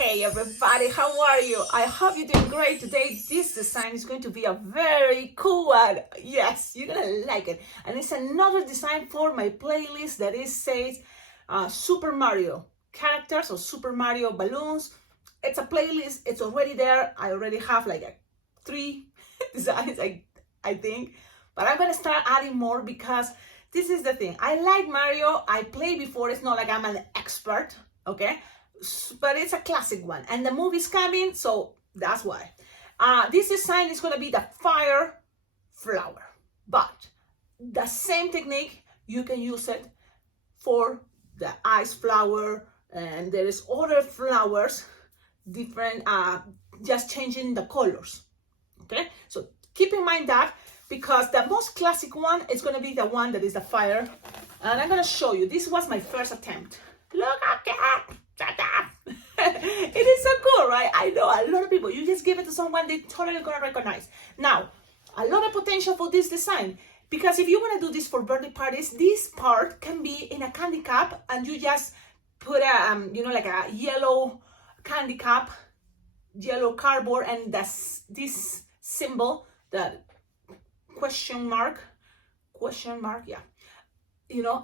Hey everybody, how are you? I hope you're doing great today. This design is going to be a very cool one. Yes, you're gonna like it. And it's another design for my playlist that says Super Mario characters or Super Mario balloons. It's a playlist, it's already there. I already have like 3 designs, I think. But I'm gonna start adding more because this is the thing. I like Mario, I played before, it's not like I'm an expert, okay? But it's a classic one and the movie's coming, so that's why. This design is going to be the fire flower, but the same technique, you can use it for the ice flower, and there is other flowers, different, just changing the colors, okay? So keep in mind that, because the most classic one is going to be the one that is the fire, and I'm going to show you. This was my first attempt. Look at that. It is so cool, right? I know a lot of people, you just give it to someone, they totally gonna recognize. Now, a lot of potential for this design, because if you want to do this for birthday parties, this part can be in a candy cup, and you just put a like a yellow candy cup, yellow cardboard, and this symbol, that question mark, yeah,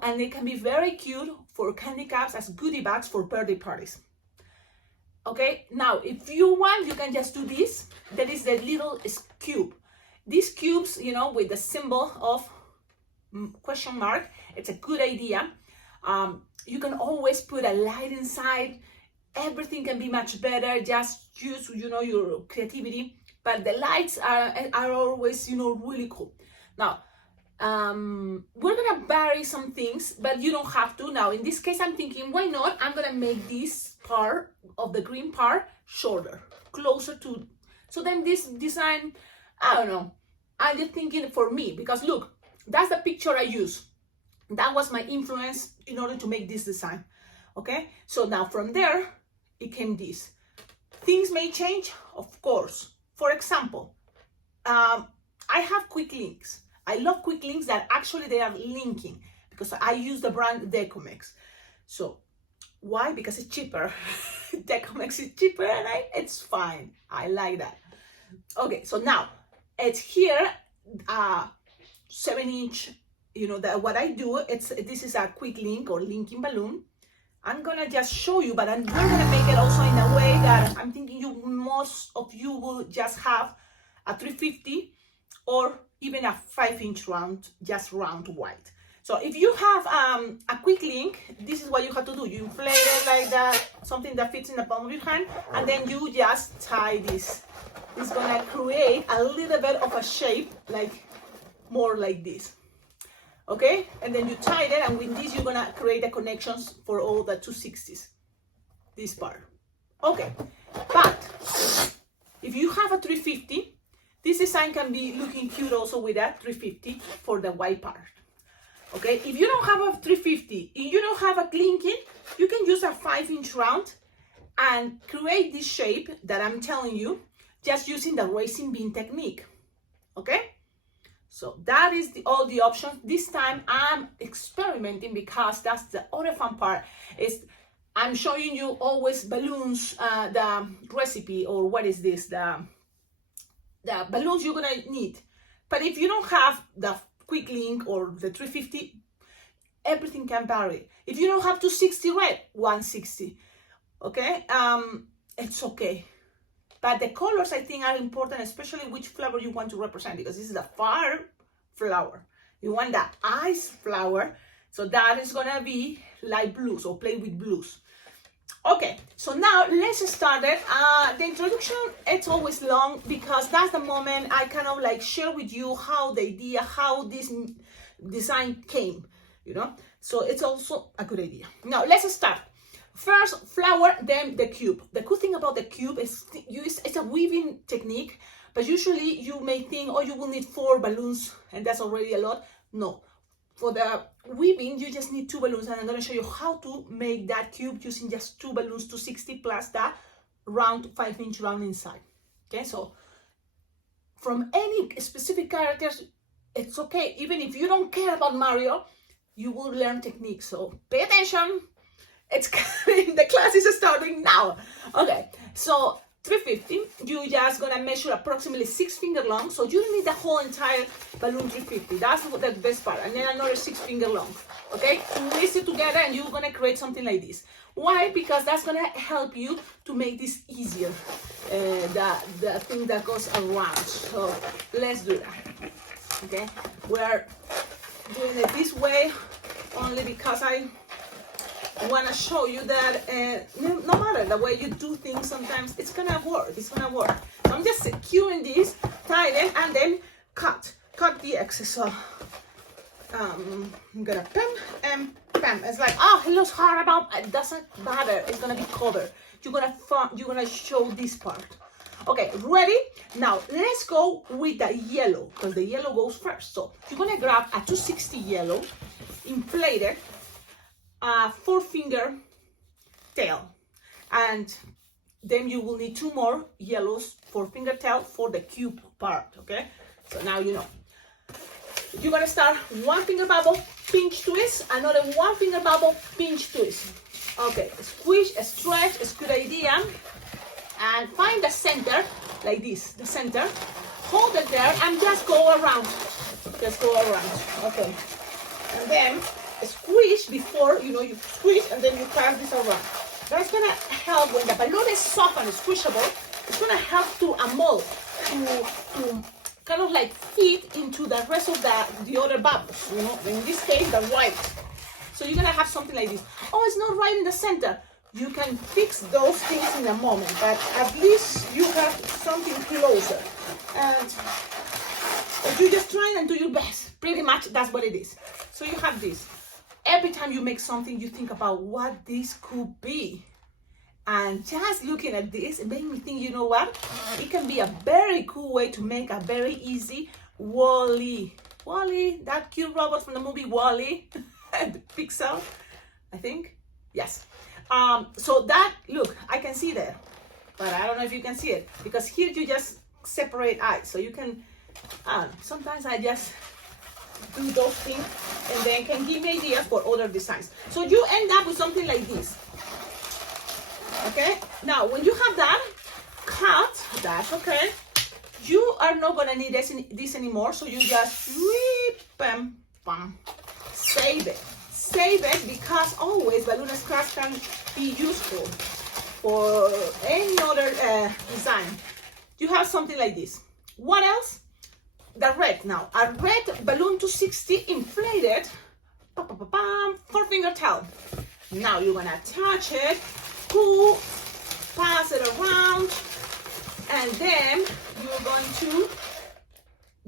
and they can be very cute for candy cups as goodie bags for birthday parties. Okay, now if you want, you can just do this. That is the little cube. These cubes, with the symbol of question mark, it's a good idea. You can always put a light inside. Everything can be much better. Just use, your creativity. But the lights are always, really cool. Now, we're gonna vary some things, but you don't have to. Now in this case, I'm thinking, why not? I'm gonna make this part of the green part shorter, closer to, so then this design, I don't know, I'm just thinking for me, because look, that's the picture I use. That was my influence in order to make this design. Okay, so now from there it came this. Things may change, of course. For example, I have quick links. I love quick links that actually they are linking, because I use the brand Decomex. So why? Because it's cheaper. Decomex is cheaper, and it's fine. I like that. Okay, so now it's here, 7-inch. What I do, this is a quick link or linking balloon. I'm gonna just show you, but we're gonna make it also in a way that I'm thinking most of you will just have a 350 or even a 5-inch round, just round white. So if you have a quick link, this is what you have to do. You inflate it like that, something that fits in the palm of your hand, and then you just tie this. It's gonna create a little bit of a shape, like more like this. Okay, and then you tie it, and with this you're gonna create the connections for all the 260s, this part. Okay, but if you have a 350, this design can be looking cute also with that 350 for the white part. Okay, if you don't have a 350, if you don't have a linking, you can use a 5-inch round and create this shape that I'm telling you, just using the racing bean technique. Okay, so that is all the options. This time I'm experimenting, because that's the other fun part, is I'm showing you always balloons, the recipe, or what is this, the balloons you're gonna need. But if you don't have the quick link or the 350, everything can vary. If you don't have 260 red, 160, okay, it's okay. But the colors, I think, are important, especially which flower you want to represent, because this is the fire flower. You want the ice flower, so that is gonna be light blues, or play with blues. Okay, so now let's start it. The introduction, it's always long, because that's the moment I kind of like share with you how the idea, how this design came, so it's also a good idea. Now let's start. First flower, then the cube. The cool thing about the cube is it's a weaving technique, but usually you may think, oh, you will need 4 balloons and that's already a lot. No, for the weaving, you just need 2 balloons, and I'm going to show you how to make that cube using just 2 balloons, 260 plus that round 5-inch round inside. Okay, so from any specific characters, it's okay. Even if you don't care about Mario, you will learn techniques. So pay attention. It's coming. The class is starting now. Okay, so 350, you just gonna measure approximately 6 finger long, so you don't need the whole entire balloon 350. That's the best part. And then another 6 finger long. Okay, twist it together and you're gonna create something like this. Why? Because that's gonna help you to make this easier. The thing that goes around. So let's do that. Okay, we're doing it this way only because I want to show you that no matter the way you do things, sometimes it's gonna work. It's gonna work. So I'm just securing this, tie them, and then cut the excess. So I'm gonna pam and pam. It's like, oh, it looks hard about. It doesn't matter. It's gonna be covered. You're gonna show this part. Okay, ready? Now let's go with the yellow because the yellow goes first. So you're gonna grab a 260 yellow, inflated. 4-finger tail, and then you will need 2 more yellows 4-finger tail for the cube part. Okay, so now you know you're gonna start 1-finger bubble, pinch twist, another 1-finger bubble, pinch twist. Okay, squish, stretch, it's a good idea, and find the center like this, the center, hold it there and just go around, okay, and then squish before, you squish and then you pass this around. That's gonna help when the balloon is soft and squishable. It's gonna help to a mold to kind of like fit into the rest of the other bubbles, in this case the white. So you're gonna have something like this. Oh, it's not right in the center. You can fix those things in a moment, but at least you have something closer. And you just try and do your best. Pretty much that's what it is. So you have this. Every time you make something, you think about what this could be. And just looking at this, it made me think, you know what? It can be a very cool way to make a very easy WALL-E. WALL-E, that cute robot from the movie WALL-E, Pixar, I think. Yes. So that, look, I can see there, but I don't know if you can see it because here you just separate eyes. So you can, sometimes I just do those things and then can give me ideas for other designs. So you end up with something like this. Okay, now when you have that cut, that's okay. You are not gonna need this anymore, so you just save it because always balloon scratch can be useful for any other design. You have something like this. What else? The red now, a red balloon 260 inflated, 4-finger tail. Now you're gonna attach it, pull, pass it around, and then you're going to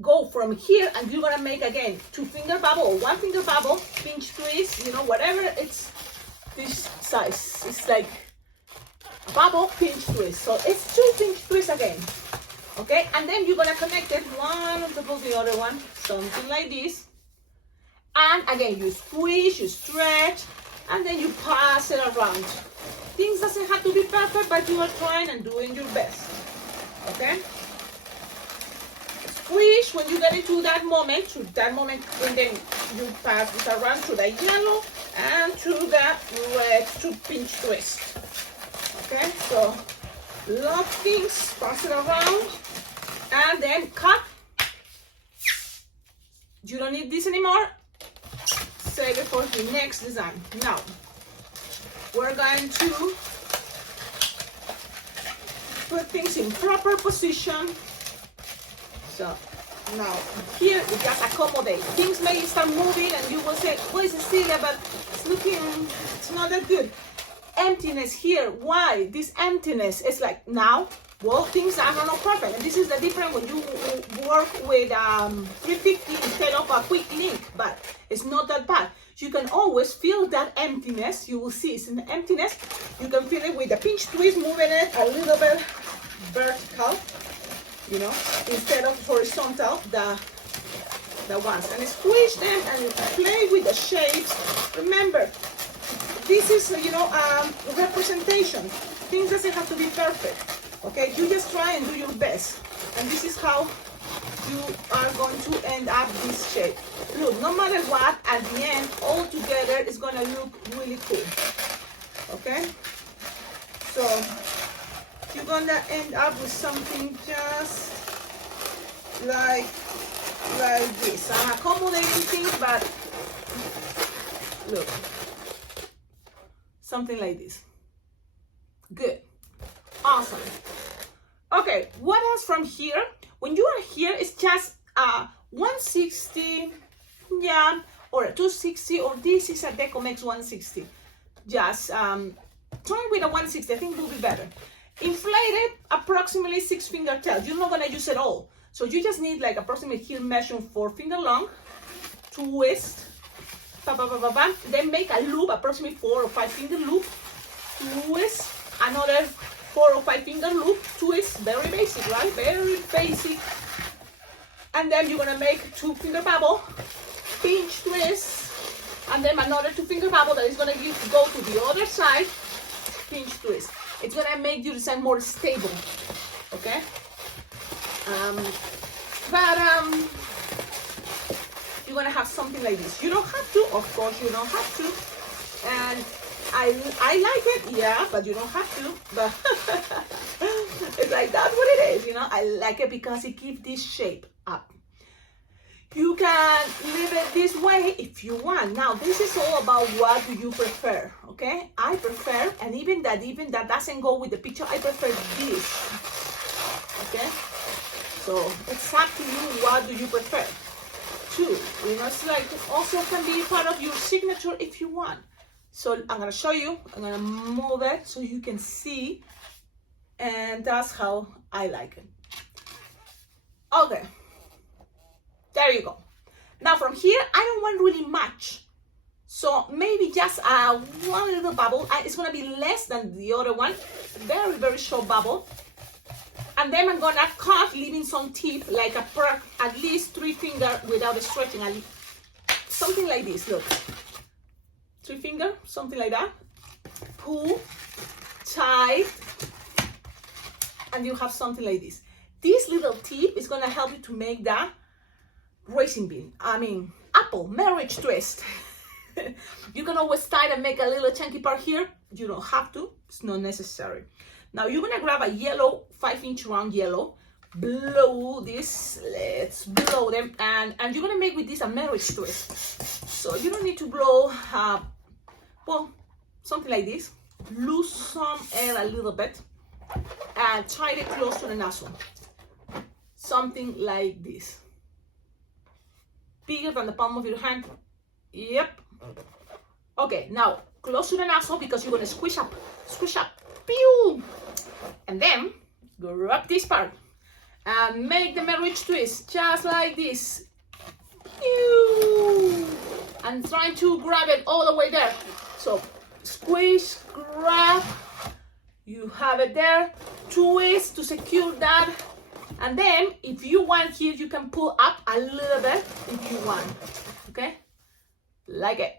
go from here and you're gonna make again 2-finger bubble or 1-finger bubble, pinch twist, whatever it's this size. It's like a bubble, pinch twist. So it's 2 pinch twists again. Okay, and then you're gonna connect it one on top of the other one, something like this. And again, you squish, you stretch, and then you pass it around. Things doesn't have to be perfect, but you are trying and doing your best. Okay? Squish when you get into that moment, and then you pass it around to the yellow and to the red to pinch twist. Okay, so lock things, pass it around, and then cut. You don't need this anymore. Save it for the next design. Now, we're going to put things in proper position. So now here we just accommodate. Things may start moving and you will say, well, Cecilia, but it's not that good. Emptiness here. Why? This emptiness is like now, well, things are not perfect. And this is the difference when you work with 350 instead of a quick link, but it's not that bad. You can always feel that emptiness. You will see it's an emptiness. You can feel it with the pinch twist, moving it a little bit vertical, instead of horizontal, the ones. And squish them and play with the shapes. Remember, this is, representation. Things doesn't have to be perfect. Okay, you just try and do your best. And this is how you are going to end up this shape. Look, no matter what, at the end, all together is going to look really cool. Okay, so you're gonna end up with something just like this. I'm accommodating things, but look, something like this. Good, awesome. Okay, what else from here? When you are here, it's just 160, yeah, or a 260, or this is a Decomex 160. Just try with a 160, I think will be better. Inflated, approximately 6-finger tail. You're not gonna use it all. So you just need like approximately here measure 4-finger long, twist, then make a loop, approximately 4 or 5-finger loop, twist, another 4 or 5-finger loop, twist, very basic, right? Very basic. And then you're gonna make 2-finger bubble, pinch, twist, and then another 2-finger bubble that is gonna go to the other side, pinch, twist. It's gonna make your design more stable, okay? You're gonna have something like this. You don't have to, of course, you don't have to. And I like it, yeah, but you don't have to. But it's like, that's what it is, you know. I like it because it gives this shape up. You can leave it this way if you want. Now, this is all about what do you prefer, okay? I prefer, and even that doesn't go with the picture, I prefer this, okay? So it's up to you, what do you prefer? Too, you know, it's like also can be part of your signature if you want. So I'm gonna show you, I'm gonna move it so you can see, and that's how I like it. Okay, there you go. Now from here, I don't want really much. So maybe just one little bubble. It's gonna be less than the other one, very, very short bubble. And then I'm gonna cut, leaving some tip, like at least 3-finger without stretching, something like this, look. 3-finger, something like that. Pull, tie, and you have something like this. This little tip is gonna help you to make that raisin bean, apple, marriage twist. You can always tie and make a little chunky part here. You don't have to, it's not necessary. Now you're gonna grab a yellow, 5-inch round yellow, blow this, let's blow them, and you're gonna make with this a marriage twist. So you don't need to blow, well, something like this. Lose some air a little bit, and try it close to the nozzle. Something like this. Bigger than the palm of your hand. Yep. Okay, now close to the nozzle because you're gonna squish up. Pew! And then grab this part and make the marriage twist just like this. Pew! And try to grab it all the way there. So squish, grab, you have it there, twist to secure that. And then if you want here, you can pull up a little bit if you want, okay? Like it.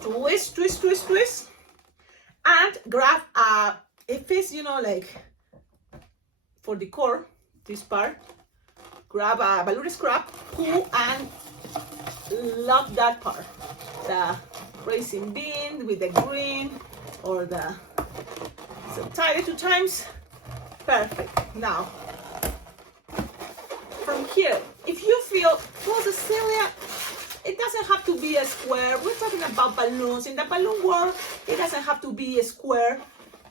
Twist, twist, twist, twist. And grab if it's, you know, like for decor, this part, grab a balloon scrap, pull and lock that part. The raisin bean with the green or the, so tie it 2 times, perfect. Now, from here, if you feel, well, Cecilia, it doesn't have to be a square. We're talking about balloons. In the balloon world, it doesn't have to be a square.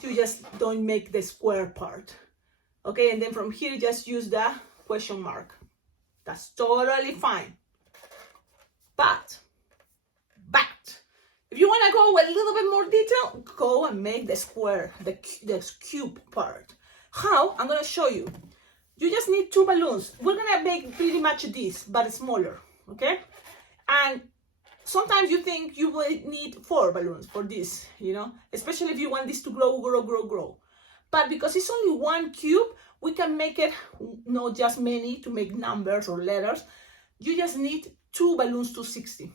You just don't make the square part. Okay, and then from here, just use the question mark. That's totally fine. But, if you want to go with a little bit more detail, go and make the square, the cube part. How? I'm going to show you. You just need 2 balloons. We're going to make pretty much this, but smaller, okay? And sometimes you think you will need 4 balloons for this, you know, especially if you want this to grow. But because it's only 1 cube, we can make it not just many to make numbers or letters. You just need 2 balloons to 60,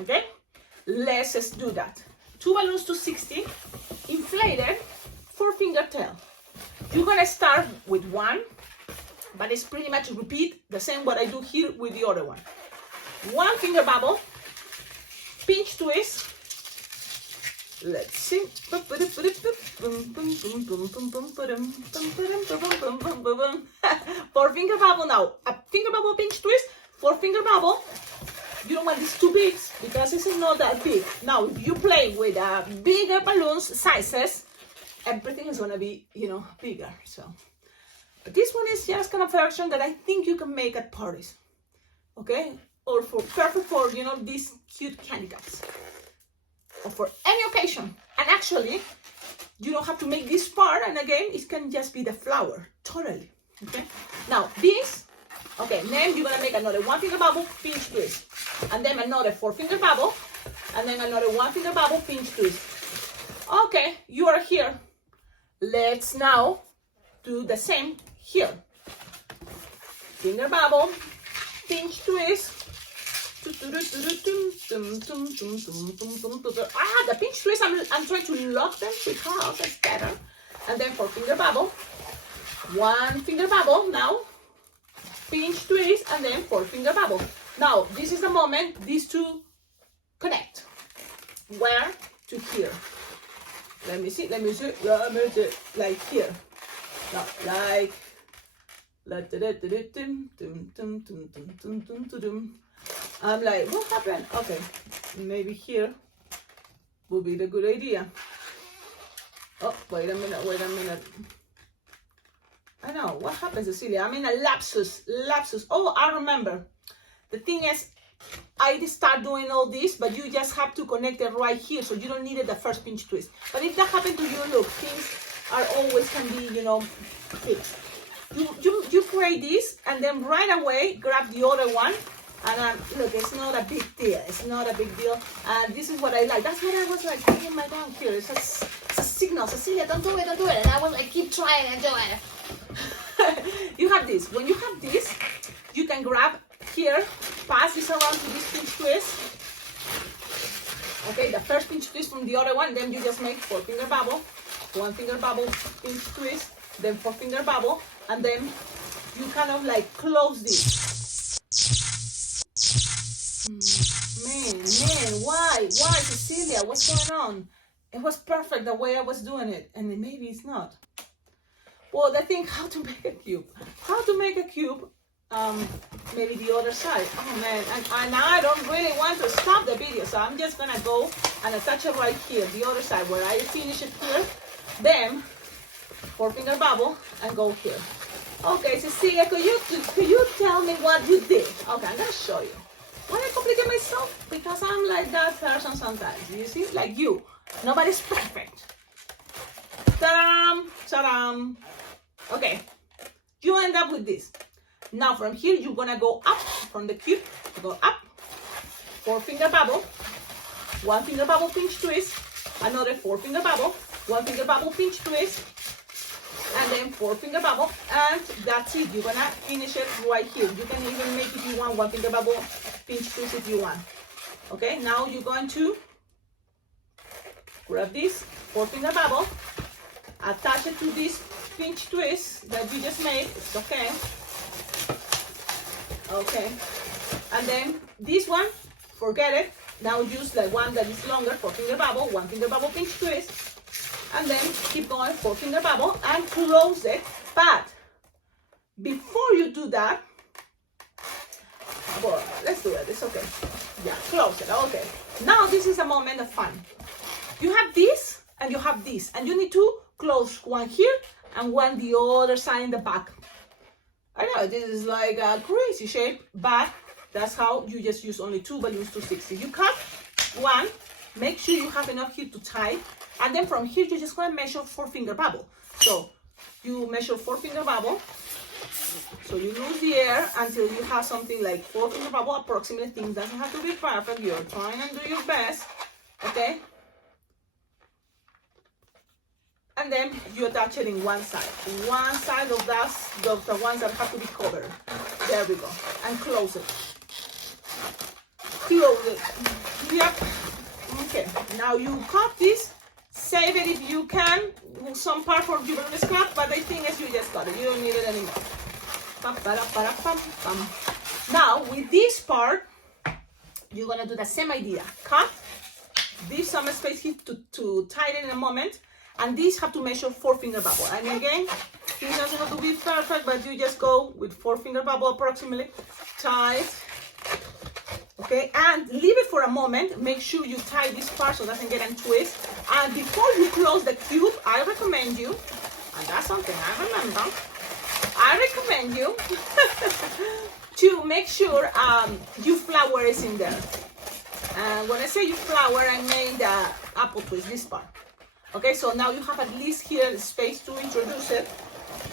okay? Let's do that. 2 balloons to 60, inflated, 4-finger tail. You're gonna start with 1, but it's pretty much repeat the same what I do here with the other one. 1-finger bubble, pinch twist, Let's see. For finger bubble now, a finger bubble pinch twist, 4-finger bubble. You don't want this too big because this is not that big. Now, if you play with bigger balloons sizes, everything is gonna be, bigger. So, but this one is just kind of version that I think you can make at parties, okay? Or perfect for these cute candy cups, or for any occasion. And actually, you don't have to make this part. And again, it can just be the flower, totally. Okay. Now this. Okay, then you're gonna make another 1-finger bubble, pinch twist, and then another 4-finger bubble, and then another 1-finger bubble, pinch twist. Okay, you are here. Let's now do the same here. Finger bubble, pinch twist. The pinch twist, I'm trying to lock them because that's better. And then 4-finger bubble, 1-finger bubble now. Pinch twist, and then 4-finger bubble. Now, this is the moment these two connect. Where? To here. Let me see, like here. No, like. I'm like, what happened? Okay, maybe here would be the good idea. Oh, wait a minute. I know, what happened, Cecilia? I'm in a lapsus. Oh, I remember. The thing is, I start doing all this, but you just have to connect it right here, so you don't need it the first pinch twist. But if that happened to you, look, things are always can be, fixed. You create this, and then right away, grab the other one, and look, it's not a big deal. And this is what I like. That's what I was like, oh my God, here, it's a signal. Cecilia, don't do it. And I was like, keep trying and do it. You have this. When you have this, you can grab here, pass this around to this pinch twist. Okay, the first pinch twist from the other one, then you just make 4-finger bubble, 1-finger bubble, pinch twist, then 4-finger bubble, and then you kind of like close this. Man, why, Cecilia? What's going on? It was perfect the way I was doing it, and maybe it's not. Well, the thing, how to make a cube. Maybe the other side. Oh man, and I don't really want to stop the video, so I'm just gonna go and attach it right here, the other side, where I finish it here. Then 4-finger bubble and go here. Okay, Cecilia, could you tell me what you did? Okay, I'm gonna show you. Why I complicate myself? Because I'm like that person sometimes. You see, like you. Nobody's perfect. Ta-dam! Okay, you end up with this. Now from here, you're gonna go up from the cube, go up, 4-finger bubble, 1-finger bubble pinch twist, another 4-finger bubble, 1-finger bubble pinch twist, and then 4-finger bubble, and that's it. You're gonna finish it right here. You can even make, if you want, 1-finger bubble pinch twist if you want. Okay, now you're going to grab this 4-finger bubble, attach it to this pinch twist that you just made. It's okay. Okay, and then this one, forget it. Now use the one that is longer, 4-finger bubble, 1-finger bubble pinch twist, and then keep going, 4-finger bubble, and close it. But before you do that, well, let's do it. It's okay. Yeah, close it. Okay. Now this is a moment of fun. You have this and you have this, and you need to close one here and one the other side in the back. I know this is like a crazy shape, but that's how you just use only 2 balloons to 60. You cut one, make sure you have enough here to tie, and then from here you're just gonna measure 4-finger bubble. So you measure 4-finger bubble, so you lose the air until you have something like 4-finger bubble approximate. Things doesn't have to be perfect. You're trying and do your best, okay? And then you attach it in one side of that, the ones that have to be covered. There we go. And close it. Close it. Yep. Okay. Now you cut this. Save it if you can. Some part for your balloon scrap, but the thing is you just got it. You don't need it anymore. Now with this part, you're gonna do the same idea. Cut leave some space here to tighten in a moment. And these have to measure 4-finger bubble. And again, it's not going to be perfect, but you just go with 4-finger bubble approximately, tight. Okay, and leave it for a moment. Make sure you tie this part so it doesn't get untwist. And before you close the cube, I recommend you, and that's something I remember, I recommend you to make sure your flower is in there. And when I say your flower, I mean the apple twist, this part. Okay, so now you have at least here the space to introduce it,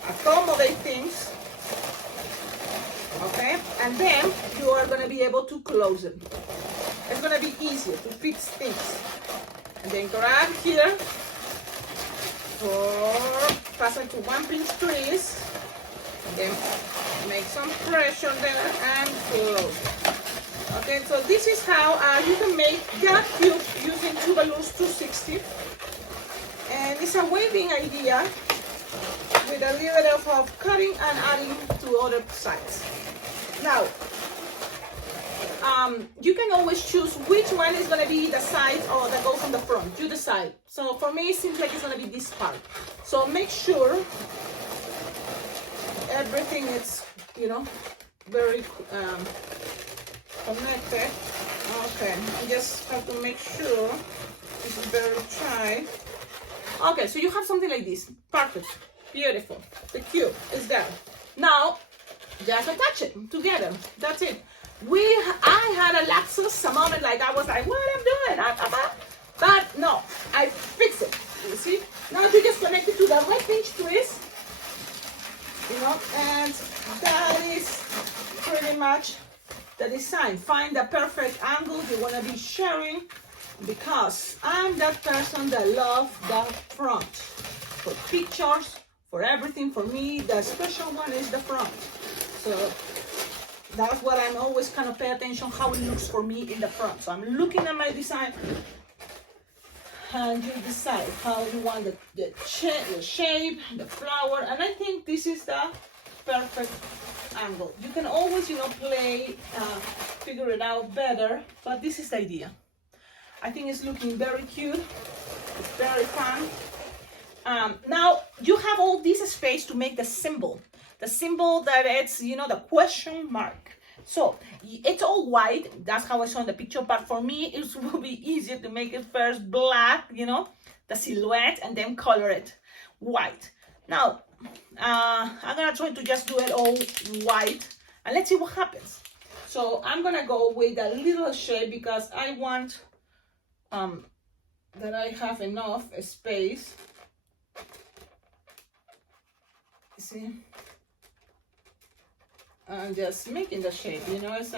accommodate things. Okay, and then you are going to be able to close it. It's going to be easier to fix things. And then grab here, pass it to 1-pinch twist, and then make some pressure there and close it. Okay, so this is how you can make that cube using 2 balloons 260. And it's a waving idea with a little bit of cutting and adding to other sides. Now, you can always choose which one is going to be the side or that goes on the front. You decide. So for me, it seems like it's going to be this part. So make sure everything is, you know, very connected. Okay, you just have to make sure this is very tight. Okay, so you have something like this. Perfect. Beautiful. The cube is there. Now, just attach it together. That's it. I had a lapsus, a moment like I was like, what I'm doing? But no, I fixed it. You see? Now you just connect it to the right pinch twist. You know, and that is pretty much the design. Find the perfect angle you want to be sharing, because I'm that person that loves the front. For pictures, for everything, for me, the special one is the front. So that's what I'm always kind of pay attention, how it looks for me in the front. So I'm looking at my design, and you decide how you want the shape, the flower, and I think this is the perfect angle. You can always, you know, play, figure it out better, but this is the idea. I think it's looking very cute. It's very fun. Now you have all this space to make the symbol. The symbol that it's, you know, the question mark. So it's all white. That's how I saw in the picture. But for me, it will be easier to make it first black, you know, the silhouette, and then color it white. Now, I'm going to try to just do it all white. And let's see what happens. So I'm going to go with a little shape because I want that I have enough space. See? And just making the shape, you know, it's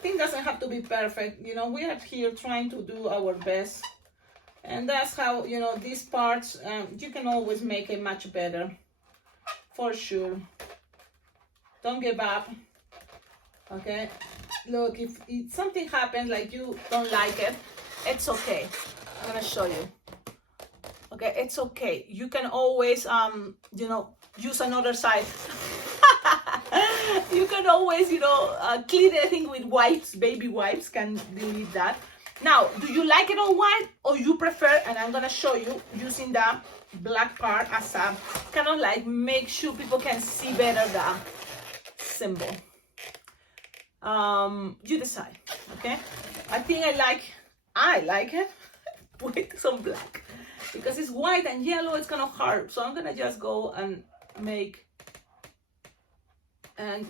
thing doesn't have to be perfect, you know. We are here trying to do our best, and that's how, you know, these parts you can always make it much better, for sure. Don't give up. Okay, look, if something happens like you don't like it, it's okay. I'm gonna show you. Okay, it's okay. You can always, you know, use another side. You can always, you know, clean anything with wipes, baby wipes, can delete that. Now, do you like it all white, or you prefer, and I'm gonna show you using the black part as a kind of like make sure people can see better the symbol. You decide, okay? I think I like it with some black. Because it's white and yellow, it's kind of hard. So I'm gonna just go and make, and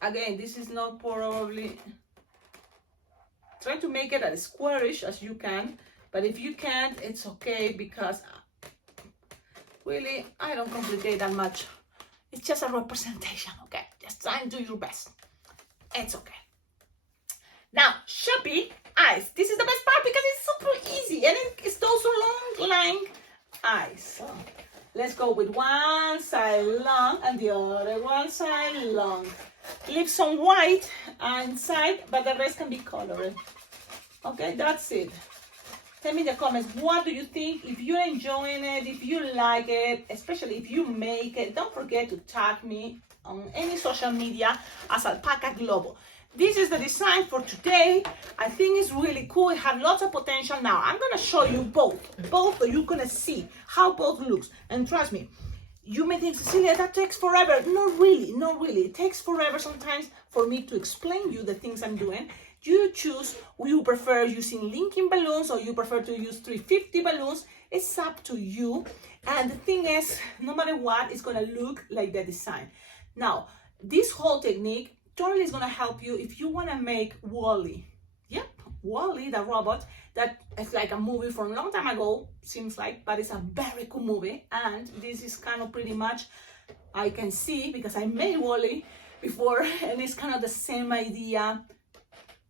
again, this is not probably, try to make it as squarish as you can, but if you can't, it's okay, because really, I don't complicate that much. It's just a representation, okay? Just try and do your best. It's okay. Now, Shopee eyes. This is the best part because it's super easy, and it's those long line eyes. So let's go with one side long and the other one side long. Leave some white inside, but the rest can be colored. Okay, that's it. Tell me in the comments, what do you think? If you're enjoying it, if you like it, especially if you make it, don't forget to tag me on any social media as Alpacaglobo. This is the design for today. I think it's really cool. It has lots of potential. Now, I'm going to show you both so you're going to see how both looks. And trust me, you may think, Cecilia, that takes forever. Not really. It takes forever sometimes for me to explain you the things I'm doing. You choose, you prefer using linking balloons or you prefer to use 350 balloons. It's up to you. And the thing is, no matter what, it's gonna look like the design. Now, this whole technique totally is gonna help you if you wanna make Wall-E. Yep, Wall-E, the robot, that is like a movie from a long time ago, seems like, but it's a very cool movie. And this is kind of pretty much, I can see, because I made Wall-E before, and it's kind of the same idea,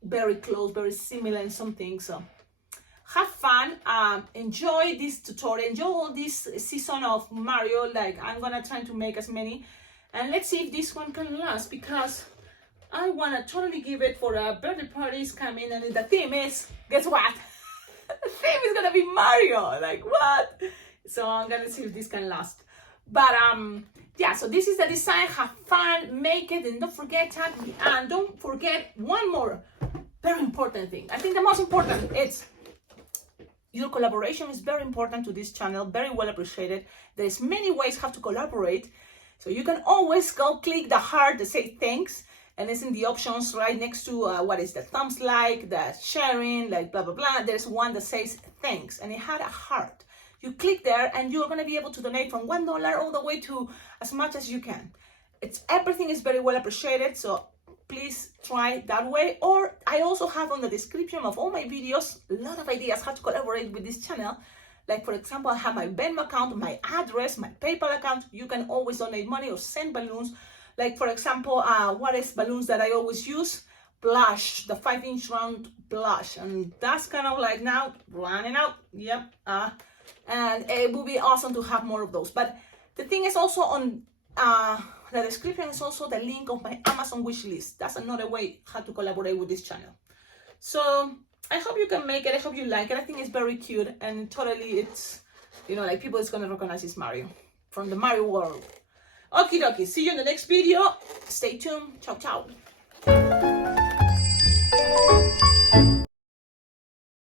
very close, very similar in some things. So have fun, enjoy this tutorial, enjoy all this season of Mario. Like, I'm gonna try to make as many, and let's see if this one can last, because I wanna totally give it for a birthday parties coming, and the theme is, guess what? The theme is gonna be Mario. Like, what? So I'm gonna see if this can last. But yeah, so this is the design. Have fun, make it, and don't forget, tag me. And don't forget one more very important thing. I think the most important is your collaboration is very important to this channel, very well appreciated. There's many ways how to collaborate. So you can always go click the heart that say thanks, and it's in the options right next to what is the thumbs like, the sharing, like blah, blah, blah. There's one that says thanks, and it had a heart. You click there and you're gonna be able to donate from $1 all the way to as much as you can. Everything is very well appreciated, so please try that way. Or I also have on the description of all my videos a lot of ideas how to collaborate with this channel. Like, for example, I have my Venmo account, my address, my PayPal account. You can always donate money or send balloons. Like, for example, what is balloons that I always use? Blush, the 5-inch round blush. And that's kind of like now running out. Yep. And it would be awesome to have more of those. But the thing is also on the description is also the link of my Amazon wish list. That's another way how to collaborate with this channel. So I hope you can make it. I hope you like it. I think it's very cute, and totally it's, you know, like people is gonna recognize it's Mario from the Mario world. Okie dokie. See you in the next video. Stay tuned. Ciao, ciao.